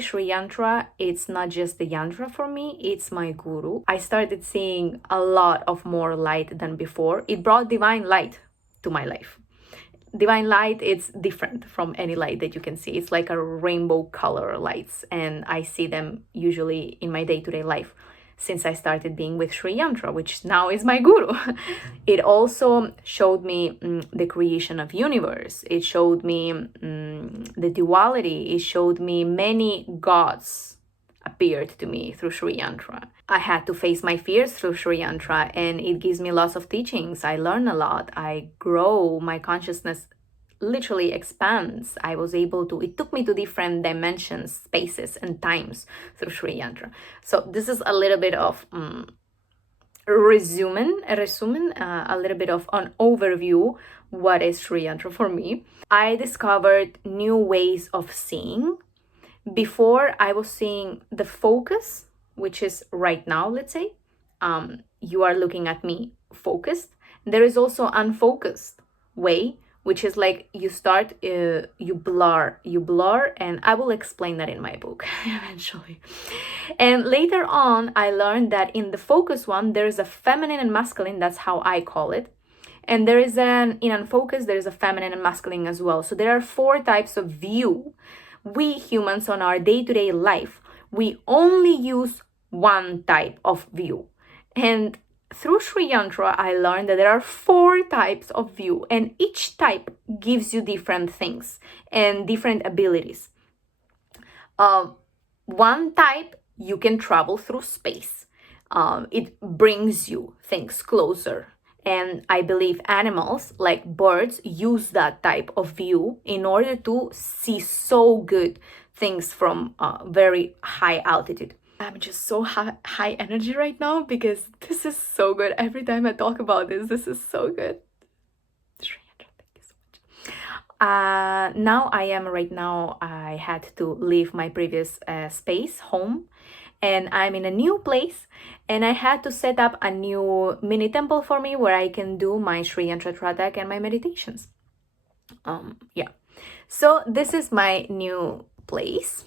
Sri Yantra, it's not just the yantra for me, it's my guru. I started seeing a lot of more light than before. It brought divine light to my life. Divine light, it's different from any light that you can see. It's like a rainbow color lights, and I see them usually in my day-to-day life since I started being with Sri Yantra, which now is my guru. It also showed me the creation of universe. It showed me the duality. It showed me many gods appeared to me through Sri Yantra. I had to face my fears through Sri Yantra, and it gives me lots of teachings. I learn a lot. I grow. My consciousness literally expands. I was able to, it took me to different dimensions, spaces, and times through Sri Yantra. So this is a little bit of a little bit of an overview what is Sri Yantra for me. I discovered new ways of seeing. Before, I was seeing the focus, which is right now, let's say. You are looking at me focused. There is also unfocused way, which is like you start, you blur, and I will explain that in my book eventually. And later on, I learned that in the focus one, there's a feminine and masculine, that's how I call it. And there is in unfocused, there's a feminine and masculine as well. So there are 4 types of view. We humans on our day-to-day life, we only use one type of view. And through Sri Yantra, I learned that there are 4 types of view, and each type gives you different things and different abilities. One type, you can travel through space. It brings you things closer. And I believe animals, like birds, use that type of view in order to see so good things from very high altitude. I'm just so high energy right now because this is so good. Every time I talk about this is so good. Thank you so much. Now I had to leave my previous space, home, and I'm in a new place, and I had to set up a new mini temple for me where I can do my Sri Yantra Tratak and my meditations. So this is my new place.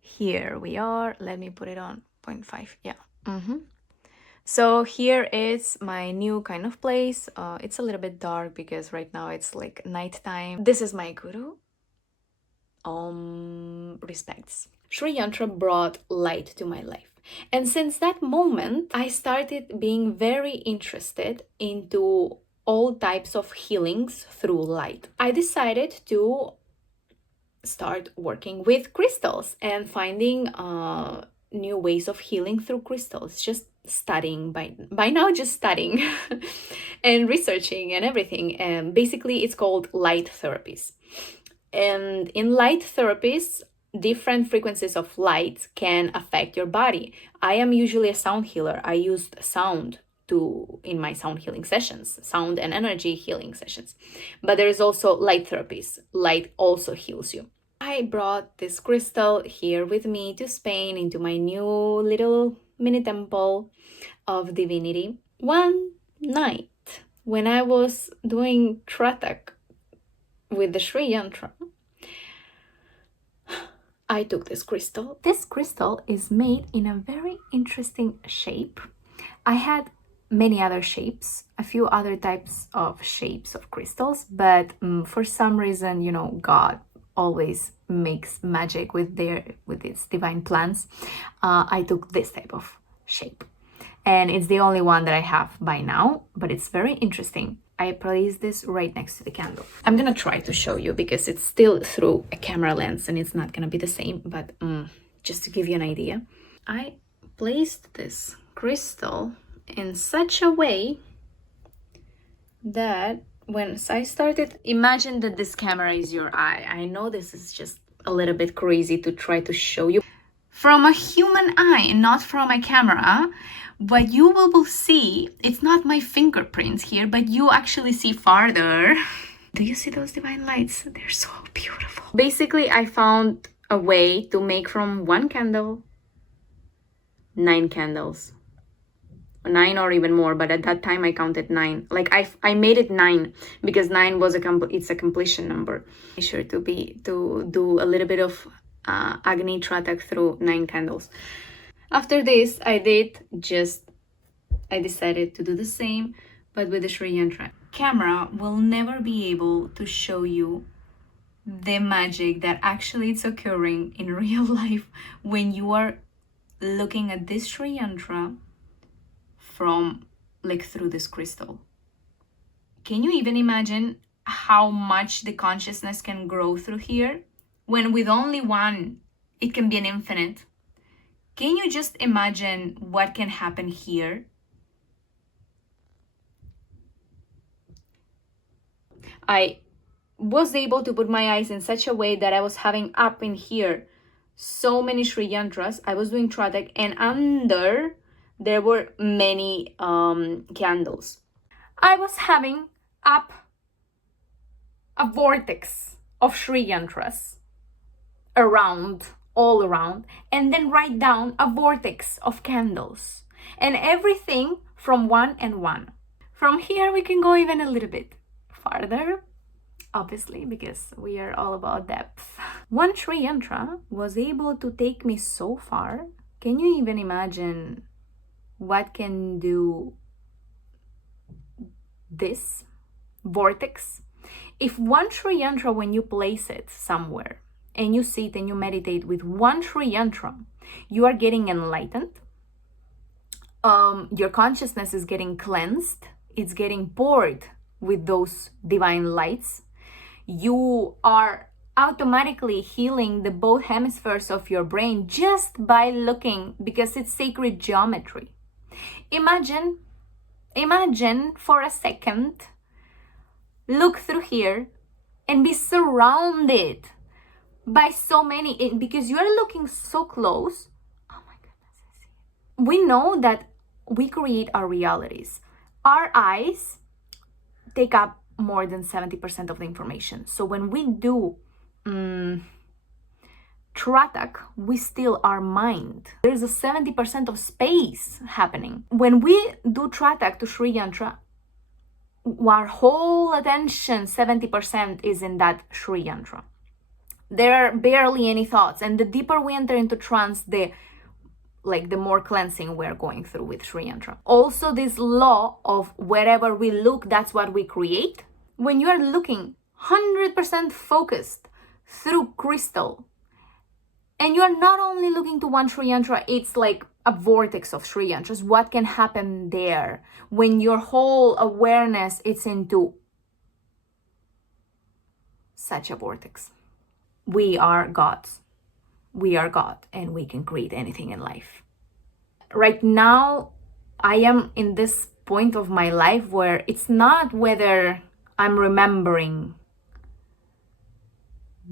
Here we are. Let me put it on 0.5. So here is my new kind of place. It's a little bit dark because right now it's like nighttime. This is my guru. Respects. Sri Yantra brought light to my life. And since that moment, I started being very interested into all types of healings through light. I decided to start working with crystals and finding new ways of healing through crystals. Just studying by now, just studying and researching and everything. And basically, it's called light therapies. And in light therapies, different frequencies of light can affect your body. I am usually a sound healer. I used sound in my sound healing sessions, sound and energy healing sessions. But there is also light therapies. Light also heals you. I brought this crystal here with me to Spain, into my new little mini temple of divinity. One night when I was doing Tratak with the Sri Yantra, I took this crystal. This crystal is made in a very interesting shape. I had many other shapes, a few other types of shapes of crystals, but for some reason, God always makes magic with its divine plans. I took this type of shape, and it's the only one that I have by now, but it's very interesting. I place this right next to the candle. I'm gonna try to show you because it's still through a camera lens and it's not gonna be the same, but just to give you an idea, I placed this crystal in such a way that when I started, imagine that this camera is your eye. I know this is just a little bit crazy to try to show you from a human eye, not from a camera, but you will see, it's not my fingerprints here, but you actually see farther. Do you see those divine lights? They're so beautiful. Basically, I found a way to make from one candle 9 candles. 9 or even more, but at that time I counted 9. Like I made it 9 because 9 was it's a completion number. Make sure to do a little bit of Agni Tratak through 9 candles. After this, I decided to do the same, but with the Sri Yantra. Camera will never be able to show you the magic that actually is occurring in real life when you are looking at this Sri Yantra from like through this crystal. Can you even imagine how much the consciousness can grow through here? When with only one, it can be an infinite. Can you just imagine what can happen here? I was able to put my eyes in such a way that I was having up in here so many Sri Yantras. I was doing Tratak, and under there were many candles. I was having up a vortex of Sri Yantras around, all around, and then right down a vortex of candles, and everything from one and one. From here we can go even a little bit farther, obviously, because we are all about depth. One Sri Yantra was able to take me so far. Can you even imagine what can do this vortex? If one Sri Yantra, when you place it somewhere and you sit and you meditate with one Sri Yantra, you are getting enlightened. Your consciousness is getting cleansed. It's getting poured with those divine lights. You are automatically healing the both hemispheres of your brain just by looking, because it's sacred geometry. Imagine for a second, look through here and be surrounded by so many, because you are looking so close. Oh my goodness, I see it. We know that we create our realities. Our eyes take up more than 70% of the information. So when we do Tratak, we still our mind. There's a 70% of space happening. When we do Tratak to Sri Yantra, our whole attention, 70%, is in that Sri Yantra. There are barely any thoughts, and the deeper we enter into trance, the more cleansing we're going through with Sri Yantra. Also, this law of wherever we look, that's what we create. When you are looking 100% focused through crystal, and you are not only looking to one Sri Yantra, it's like a vortex of Sri Yantras. What can happen there when your whole awareness is into such a vortex? We are gods. We are God, and we can create anything in life. Right now, I am in this point of my life where it's not whether I'm remembering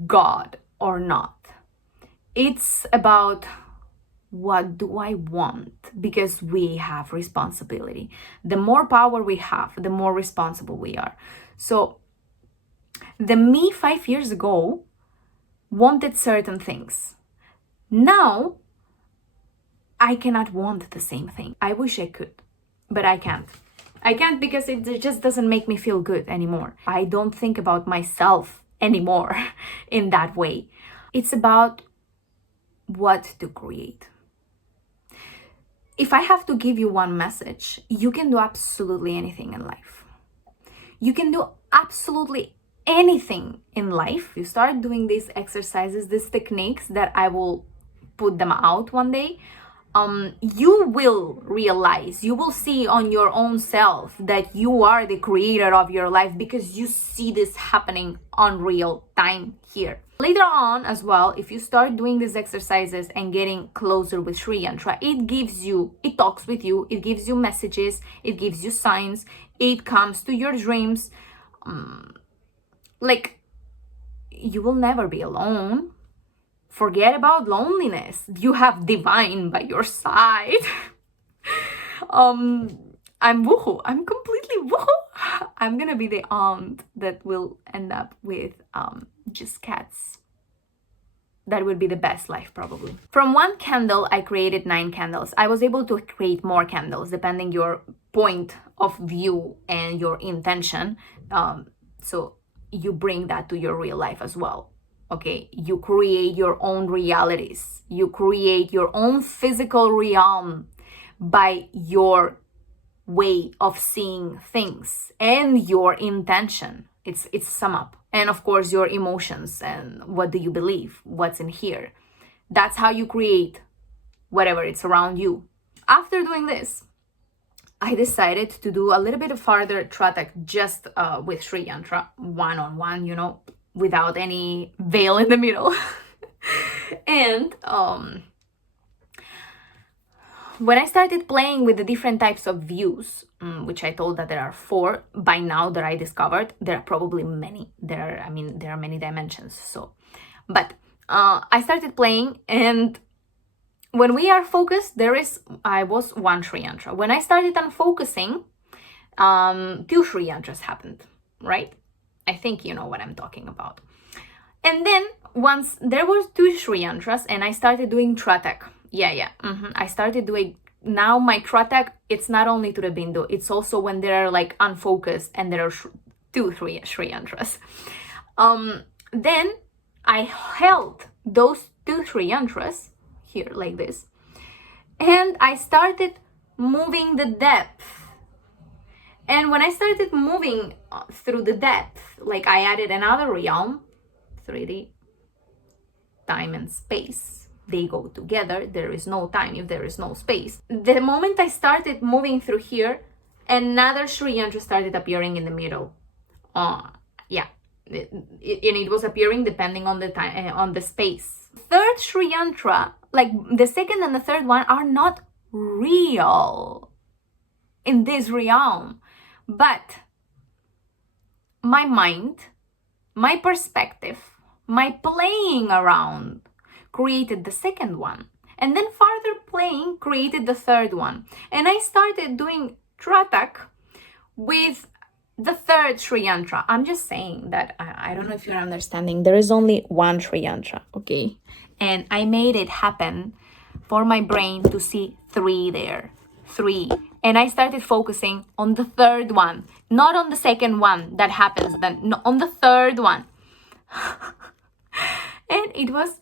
God or not. It's about what do I want, because we have responsibility. The more power we have, the more responsible we are. So the me 5 years ago wanted certain things. Now, I cannot want the same thing. I wish I could, but I can't. I can't because it just doesn't make me feel good anymore. I don't think about myself anymore in that way. It's about what to create. If I have to give you one message, you can do absolutely anything in life. You can do absolutely anything in life. You start doing these exercises, these techniques that I will put them out one day, you will realize, you will see on your own self that you are the creator of your life, because you see this happening on real time here. Later on as well, if you start doing these exercises and getting closer with Sri Yantra, it talks with you, it gives you messages, it gives you signs, it comes to your dreams. You will never be alone. Forget about loneliness. You have divine by your side. I'm woohoo. I'm completely woohoo. I'm gonna be the aunt that will end up with just cats. That would be the best life, probably. From one candle, I created 9 candles. I was able to create more candles depending your point of view and your intention. So you bring that to your real life as well. Okay, you create your own realities. You create your own physical realm by your way of seeing things and your intention. It's sum up. And of course your emotions and what do you believe, what's in here. That's how you create whatever it's around you. After doing this, I decided to do a little bit of farther Tratak just with Sri Yantra, one-on-one, you know, without any veil in the middle. And when I started playing with the different types of views, which I told that there are 4 by now that I discovered, there are probably many. There are many dimensions. So, but I started playing, and when we are focused, I was one Sri Yantra. When I started unfocusing, 2 Sri Yantras happened, right? I think you know what I'm talking about. And then once there was 2 Sri Yantras and I started doing Tratak. I started doing, now my Tratak, it's not only to the Bindu, it's also when they are like unfocused and there are 2 Sri Yantras. Then I held those 2 Sri Yantras here like this, and I started moving the depth. And when I started moving through the depth, like I added another realm, 3D, time and space. They go together. There is no time if there is no space. The moment I started moving through here, another Sri Yantra started appearing in the middle. And it was appearing depending on the time, on the space. Third Sri Yantra, like the second and the third one, are not real in this realm, but my mind, my perspective, my playing around created the second one, and then further playing created the third one. And I started doing Tratak with the third Sri Yantra. I'm just saying that I don't know if you're understanding. There is only one Sri Yantra, okay? And I made it happen for my brain to see 3 there, 3. And I started focusing on the third one, not on the second one that happens then, no, on the third one. And it was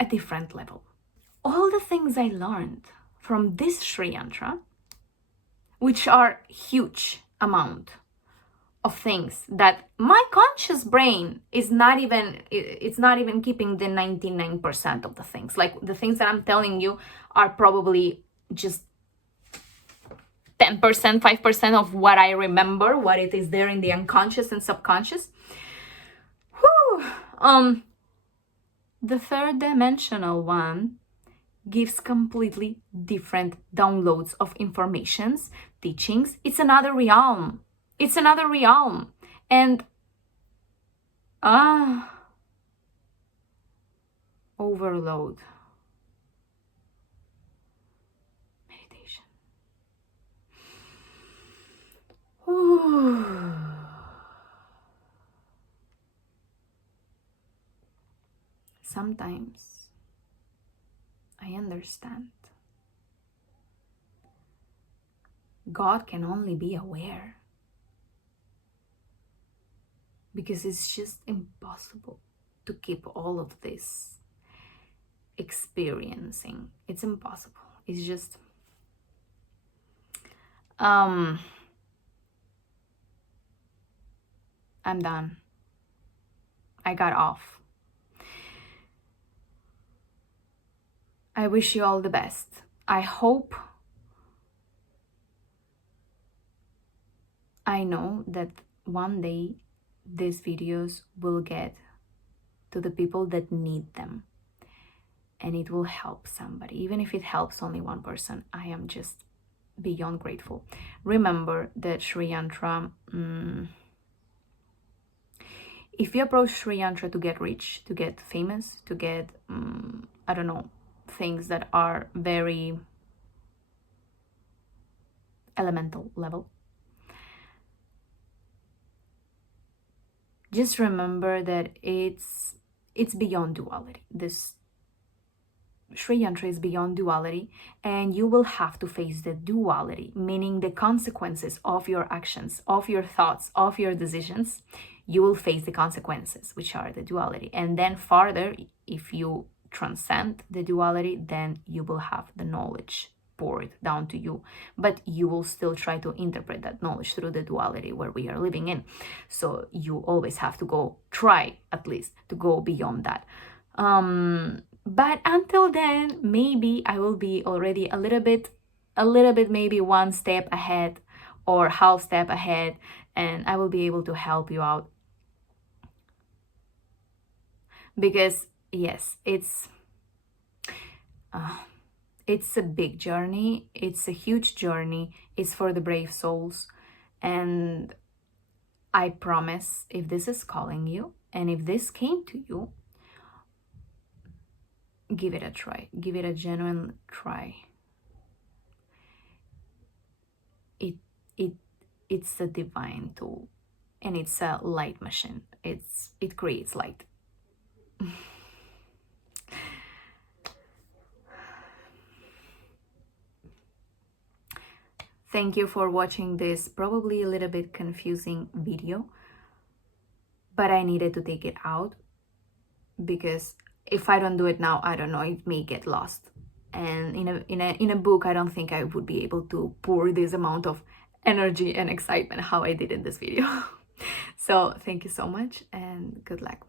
a different level. All the things I learned from this Sri Yantra, which are huge amount of things that my conscious brain is not even, it's not even keeping the 99% of the things. Like the things that I'm telling you are probably just 10%, 5% of what I remember, what it is there in the unconscious and subconscious. The third dimensional one gives completely different downloads of informations, teachings. It's another realm. It's another realm. And overload. Meditation. Sometimes I understand. God can only be aware, because it's just impossible to keep all of this experiencing. It's impossible. It's just I'm done. I got off. I wish you all the best. I hope, I know that one day these videos will get to the people that need them, and it will help somebody. Even if it helps only one person, I am just beyond grateful. Remember that Sri Yantra, if you approach Sri Yantra to get rich, to get famous, to get, I don't know, things that are very elemental level, just remember that it's beyond duality. This Sri Yantra is beyond duality, and you will have to face the duality, meaning the consequences of your actions, of your thoughts, of your decisions. you will face the consequences, which are the duality. And then farther, if you transcend the duality, then you will have the knowledge poured down to you, but you will still try to interpret that knowledge through the duality where we are living in. So you always have to try at least to go beyond that. But until then, maybe I will be already a little bit maybe one step ahead or half step ahead, and I will be able to help you out. Because yes, it's a big journey, it's a huge journey, it's for the brave souls. And I promise, if this is calling you and if this came to you, give it a try, give it a genuine try. It's a divine tool, and it's a light machine. It creates light. Thank you for watching this probably a little bit confusing video, but I needed to take it out because if I don't do it now, I don't know, it may get lost. And in a book, I don't think I would be able to pour this amount of energy and excitement how I did in this video. So thank you so much and good luck.